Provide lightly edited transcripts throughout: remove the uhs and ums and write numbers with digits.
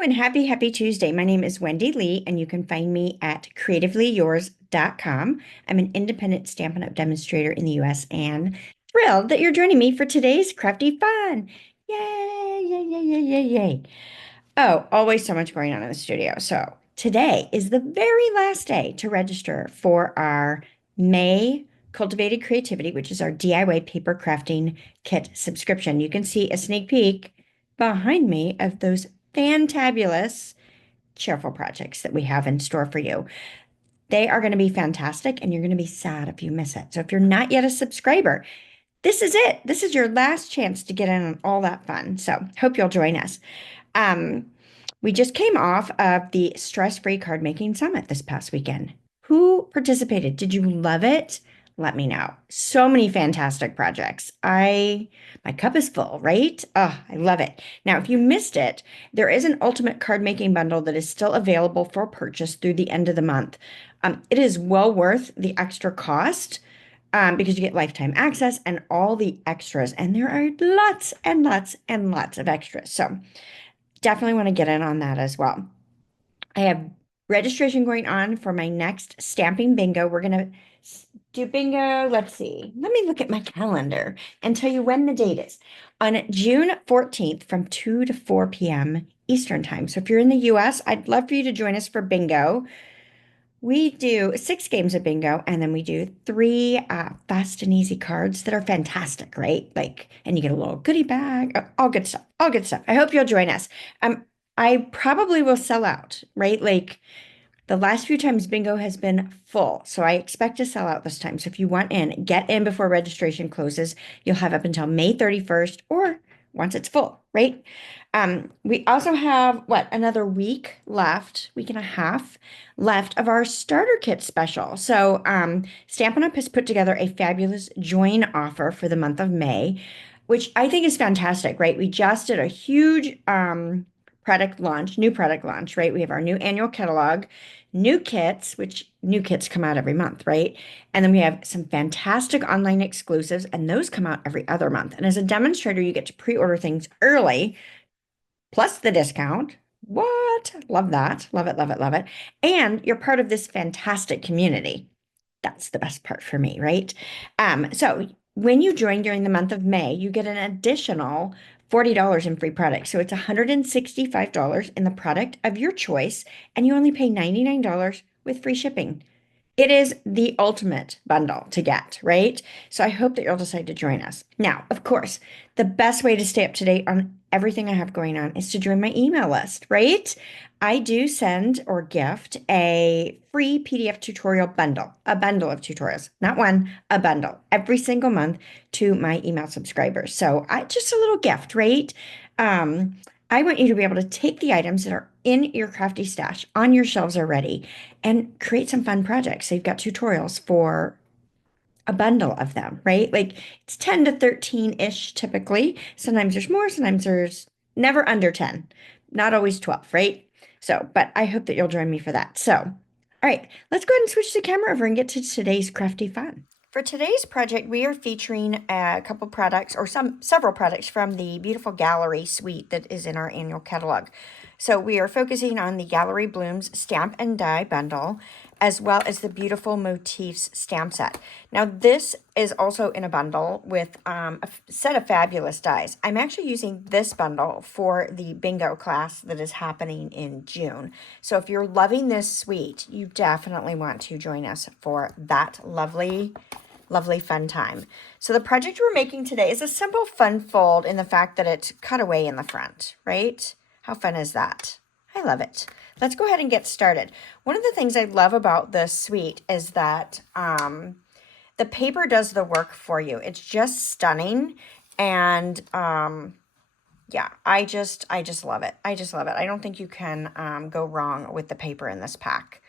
And happy Tuesday. My name is Wendy Lee, and you can find me at CreativeLeeYours.com. I'm an independent Stampin' Up! Demonstrator in the US and thrilled that you're joining me for today's crafty fun. Yay, yay, yay, yay, yay, yay. Oh, always so much going on in the studio. So today is the very last day to register for our May Cultivated Creativity, which is our DIY paper crafting kit subscription. You can see a sneak peek behind me of those fantabulous, cheerful projects that we have in store for you. They are going to be fantastic, and you're going to be sad if you miss it. So if you're not yet a subscriber, this is it. This is your last chance to get in on all that fun. So hope you'll join us. Um, we just came off of the Stress-Free Card Making Summit this past weekend. Who participated? Did you love it? Let me know. So many fantastic projects. My cup is full, right? Oh, I love it. Now, if you missed it, there is an ultimate card making bundle that is still available for purchase through the end of the month. It is well worth the extra cost because you get lifetime access and all the extras, and there are lots and lots and lots of extras. So definitely want to get in on that as well. I have registration going on for my next stamping bingo. We're going to do bingo. Let's see. Let me look at my calendar and tell you when the date is. On June 14th from 2 to 4 p.m. Eastern Time. So if you're in the US, I'd love for you to join us for bingo. We do 6 games of bingo, and then we do 3 fast and easy cards that are fantastic, right? Like, and you get a little goodie bag, all good stuff, all good stuff. I hope you'll join us. I probably will sell out, right? Like the last few times bingo has been full, so I expect to sell out this time. So if you want in, get in before registration closes. You'll have up until May 31st or once it's full, right? We also have another week left, week and a half left of our starter kit special. So Stampin' Up! Has put together a fabulous join offer for the month of May, which I think is fantastic, right? We just did a huge new product launch, right? We have our new annual catalog, new kits, which new kits come out every month, right? And then we have some fantastic online exclusives, and those come out every other month. And as a demonstrator, you get to pre-order things early, plus the discount. What? Love that. Love it, love it, love it. And you're part of this fantastic community. That's the best part for me, right? So when you join during the month of May, you get an additional $40 in free products. So it's $165 in the product of your choice, and you only pay $99 with free shipping. It is the ultimate bundle to get, right? So I hope that you'll decide to join us. Now, of course, the best way to stay up to date on everything I have going on is to join my email list, right? I do send or gift a free PDF tutorial bundle, a bundle of tutorials, not one, a bundle, every single month to my email subscribers. So just a little gift, right? I want you to be able to take the items that are in your crafty stash on your shelves already and create some fun projects. So you've got tutorials for a bundle of them, right? Like it's 10 to 13-ish typically. Sometimes there's more, sometimes there's never under 10, not always 12, right? So, but I hope that you'll join me for that. So, all right, let's go ahead and switch the camera over and get to today's crafty fun. For today's project, we are featuring a couple products or several products from the beautiful gallery suite that is in our annual catalog. So we are focusing on the Gallery Blooms Stamp and Die bundle, as well as the Beautiful Motifs stamp set. Now this is also in a bundle with a set of fabulous dies. I'm actually using this bundle for the bingo class that is happening in June. So if you're loving this suite, you definitely want to join us for that lovely fun time. So the project we're making today is a simple fun fold in the fact that it's cut away in the front, right? How fun is that? I love it. Let's go ahead and get started. One of the things I love about this suite is that the paper does the work for you. It's just stunning, and yeah, I just love it. I just love it. I don't think you can go wrong with the paper in this pack.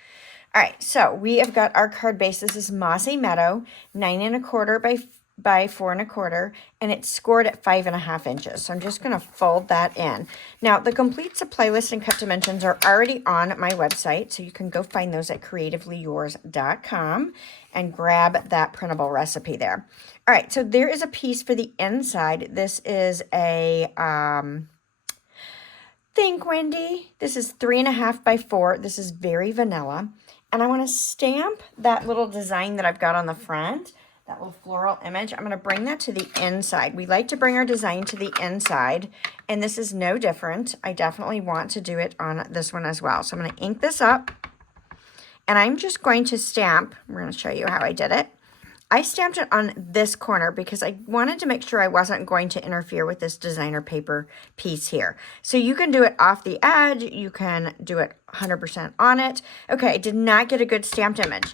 All right, so we have got our card base. This is Mossy Meadow, 9¼ by 4¼ and it's scored at 5½ inches. So I'm just going to fold that in. Now, the complete supply list and cut dimensions are already on my website, so you can go find those at CreativeLeeYours.com and grab that printable recipe there. All right, so there is a piece for the inside. This is a think, Wendy? This is 3.5 by 4. This is very vanilla. And I want to stamp that little design that I've got on the front, that little floral image. I'm going to bring that to the inside. We like to bring our design to the inside, and this is no different. I definitely want to do it on this one as well. So I'm going to ink this up, and I'm just going to stamp. We're going to show you how I did it. I stamped it on this corner because I wanted to make sure I wasn't going to interfere with this designer paper piece here. So you can do it off the edge. You can do it 100% on it. Okay, I did not get a good stamped image.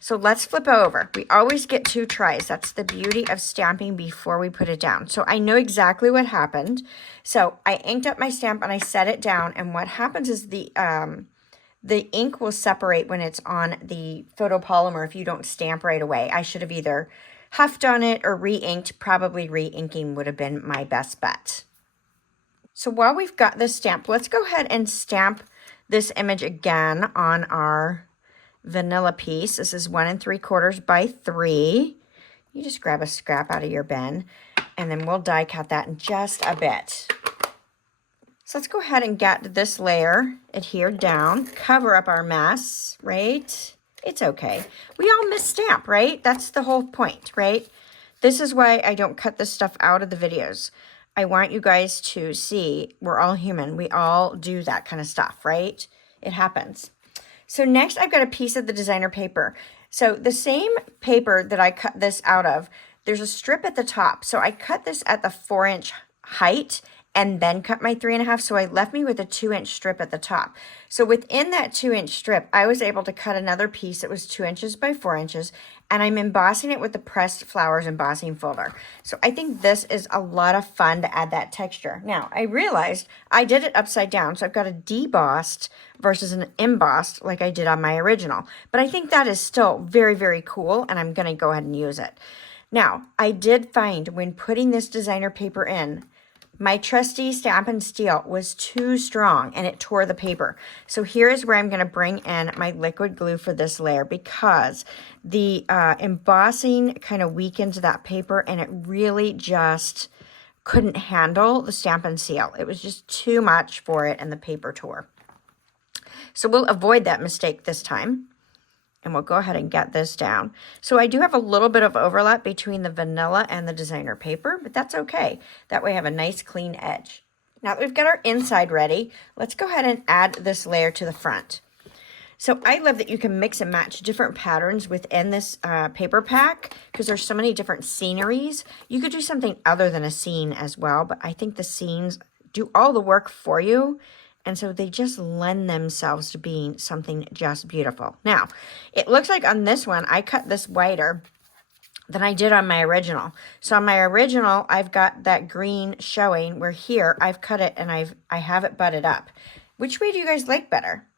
So let's flip over. We always get 2 tries. That's the beauty of stamping before we put it down. So I know exactly what happened. So I inked up my stamp and I set it down. And what happens is the ink will separate when it's on the photopolymer if you don't stamp right away. I should have either huffed on it or re-inked. Probably re-inking would have been my best bet. So while we've got this stamp, let's go ahead and stamp this image again on our vanilla piece. This is 1 3/4 by 3. You just grab a scrap out of your bin, and then we'll die cut that in just a bit. So let's go ahead and get this layer adhered down, cover up our mess, right? It's okay. We all miss stamp, right? That's the whole point, right? This is why I don't cut this stuff out of the videos. I want you guys to see we're all human. We all do that kind of stuff, right? It happens. So next I've got a piece of the designer paper. So the same paper that I cut this out of, there's a strip at the top. So I cut this at the 4-inch height and then cut my 3.5. So I left me with a 2-inch strip at the top. So within that 2-inch strip, I was able to cut another piece that was 2 inches by 4 inches, and I'm embossing it with the Pressed Flowers embossing folder. So I think this is a lot of fun to add that texture. Now, I realized I did it upside down, so I've got a debossed versus an embossed like I did on my original. But I think that is still very, very cool, and I'm gonna go ahead and use it. Now, I did find when putting this designer paper in, my trusty Stampin' Steel was too strong and it tore the paper. So here is where I'm going to bring in my liquid glue for this layer, because the embossing kind of weakens that paper and it really just couldn't handle the Stampin' Seal. It was just too much for it and the paper tore. So we'll avoid that mistake this time. And we'll go ahead and get this down. So I do have a little bit of overlap between the vanilla and the designer paper, but that's okay. That way I have a nice clean edge. Now that we've got our inside ready, let's go ahead and add this layer to the front. So I love that you can mix and match different patterns within this paper pack, because there's so many different sceneries. You could do something other than a scene as well, but I think the scenes do all the work for you. And so they just lend themselves to being something just beautiful. Now, it looks like on this one, I cut this wider than I did on my original. So on my original, I've got that green showing, where here I've cut it and I have it butted up. Which way do you guys like better?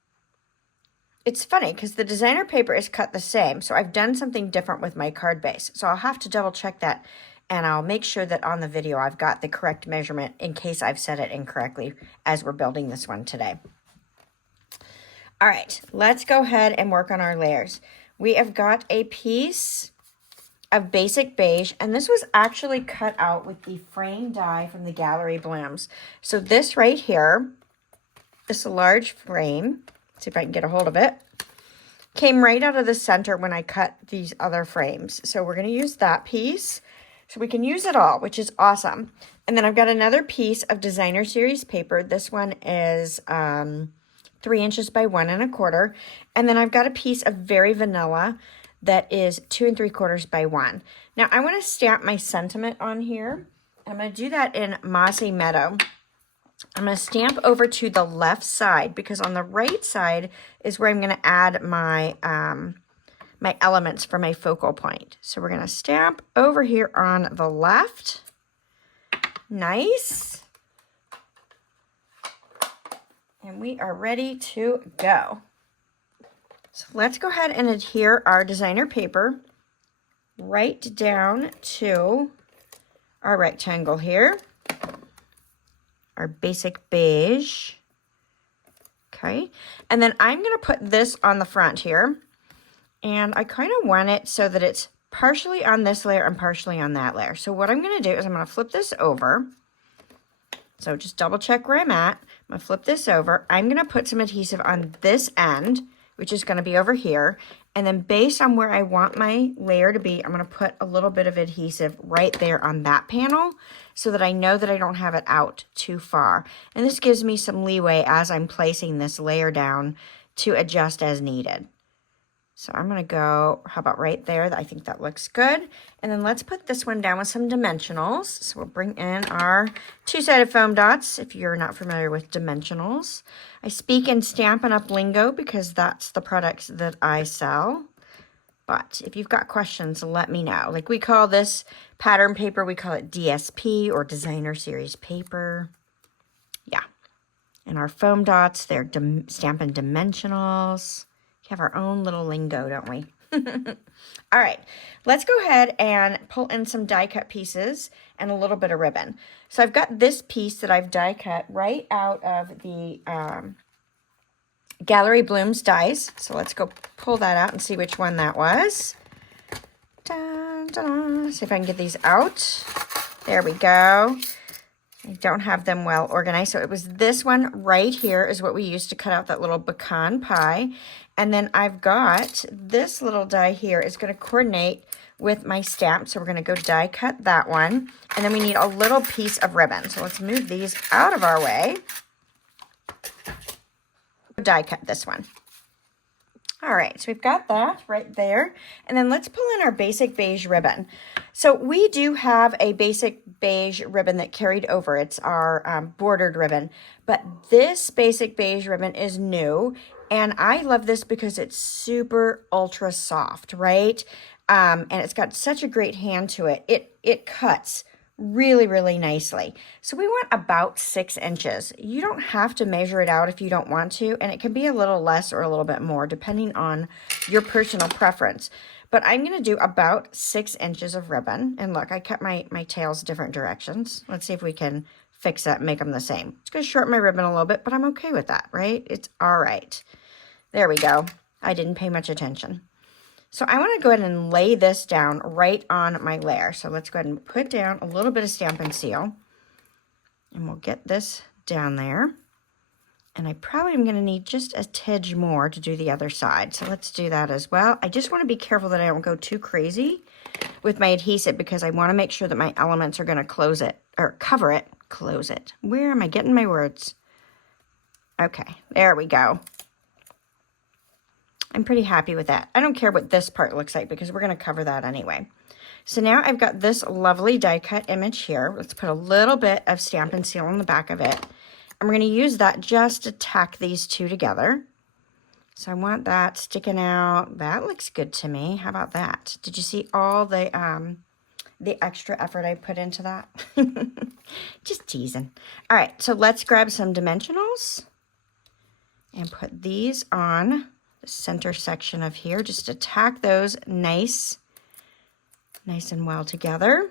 It's funny because the designer paper is cut the same. So I've done something different with my card base. So I'll have to double check that. And I'll make sure that on the video I've got the correct measurement in case I've said it incorrectly as we're building this one today. All right, let's go ahead and work on our layers. We have got a piece of basic beige, and this was actually cut out with the frame die from the Gallery Blooms. So this right here, this large frame, let's see if I can get a hold of it, came right out of the center when I cut these other frames. So we're gonna use that piece. So we can use it all, which is awesome. And then I've got another piece of designer series paper. This one is 3 inches by 1 1/4. And then I've got a piece of very vanilla that is 2 3/4 by 1. Now I want to stamp my sentiment on here. I'm going to do that in Mossy Meadow. I'm going to stamp over to the left side, because on the right side is where I'm going to add my my elements for my focal point. So we're going to stamp over here on the left. Nice. And we are ready to go. So let's go ahead and adhere our designer paper right down to our rectangle here. Our basic beige. Okay. And then I'm going to put this on the front here. And I kind of want it so that it's partially on this layer and partially on that layer. So what I'm going to do is I'm going to flip this over. So just double check where I'm at. I'm going to flip this over. I'm going to put some adhesive on this end, which is going to be over here. And then based on where I want my layer to be, I'm going to put a little bit of adhesive right there on that panel so that I know that I don't have it out too far. And this gives me some leeway as I'm placing this layer down to adjust as needed. So I'm going to go, how about right there? I think that looks good. And then let's put this one down with some dimensionals. So we'll bring in our two-sided foam dots if you're not familiar with dimensionals. I speak in Stampin' Up! Lingo because that's the products that I sell. But if you've got questions, let me know. Like we call this pattern paper, we call it DSP or Designer Series Paper. Yeah. And our foam dots, they're Stampin' Dimensionals. Have our own little lingo, don't we? All right, let's go ahead and pull in some die cut pieces and a little bit of ribbon. So I've got this piece that I've die cut right out of the Gallery Blooms dies. So let's go pull that out and see which one that was. Dun, dun. See if I can get these out. There we go. I don't have them well organized. So it was this one right here is what we used to cut out that little pecan pie. And then I've got this little die here is going to coordinate with my stamp. So we're going to go die cut that one. And then we need a little piece of ribbon. So let's move these out of our way. Die cut this one. All right, so we've got that right there. And then let's pull in our basic beige ribbon. So we do have a basic beige ribbon that carried over. It's our bordered ribbon. But this basic beige ribbon is new. And I love this because it's super ultra soft, right? And it's got such a great hand to it. It cuts really, really nicely. So we want about 6 inches. You don't have to measure it out if you don't want to, and it can be a little less or a little bit more depending on your personal preference. But I'm going to do about 6 inches of ribbon. And look, I cut my tails different directions. Let's see if we can fix that and make them the same. It's going to shorten my ribbon a little bit, but I'm okay with that, right? It's all right. There we go. I didn't pay much attention. So I want to go ahead and lay this down right on my layer. So let's go ahead and put down a little bit of Stampin' Seal. And we'll get this down there. And I probably am going to need just a tidge more to do the other side. So let's do that as well. I just want to be careful that I don't go too crazy with my adhesive because I want to make sure that my elements are going to close it, or cover it, close it. Where am I getting my words? Okay, there we go. I'm pretty happy with that. I don't care what this part looks like because we're going to cover that anyway. So now I've got this lovely die cut image here. Let's put a little bit of Stampin' Seal on the back of it. And we're going to use that just to tack these two together. So I want that sticking out. That looks good to me. How about that? Did you see all the extra effort I put into that? Just teasing. All right, so let's grab some dimensionals and put these on the center section of here, just to tack those nice and well together.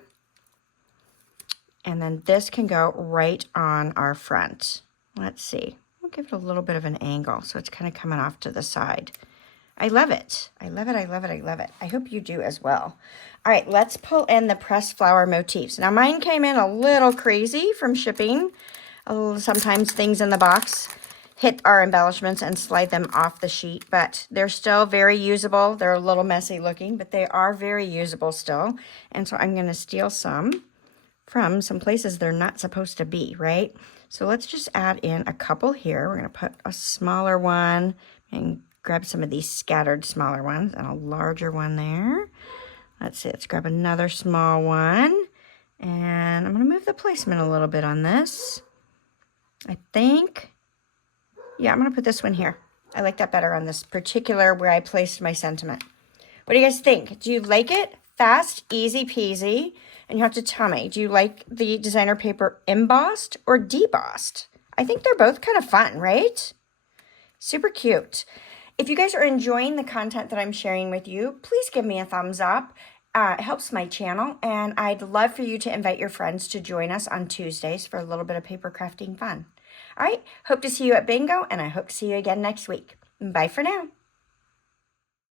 And then this can go right on our front. Let's see. We'll give it a little bit of an angle so it's kind of coming off to the side. I love it. I love it. I love it. I love it. I hope you do as well. All right, let's pull in the pressed flower motifs. Now mine came in a little crazy from shipping. Sometimes things in the box hit our embellishments and slide them off the sheet, but they're still very usable. They're a little messy looking, but they are very usable still. And so I'm going to steal some from some places they're not supposed to be, right? So let's just add in a couple here. We're going to put a smaller one and grab some of these scattered smaller ones and a larger one there. Let's see, let's grab another small one. And I'm going to move the placement a little bit on this. I think... yeah, I'm going to put this one here. I like that better on this particular where I placed my sentiment. What do you guys think? Do you like it? Fast, easy peasy. And you have to tell me, do you like the designer paper embossed or debossed? I think they're both kind of fun, right? Super cute. If you guys are enjoying the content that I'm sharing with you, please give me a thumbs up. It helps my channel. And I'd love for you to invite your friends to join us on Tuesdays for a little bit of paper crafting fun. All right, hope to see you at bingo, and I hope to see you again next week. Bye for now.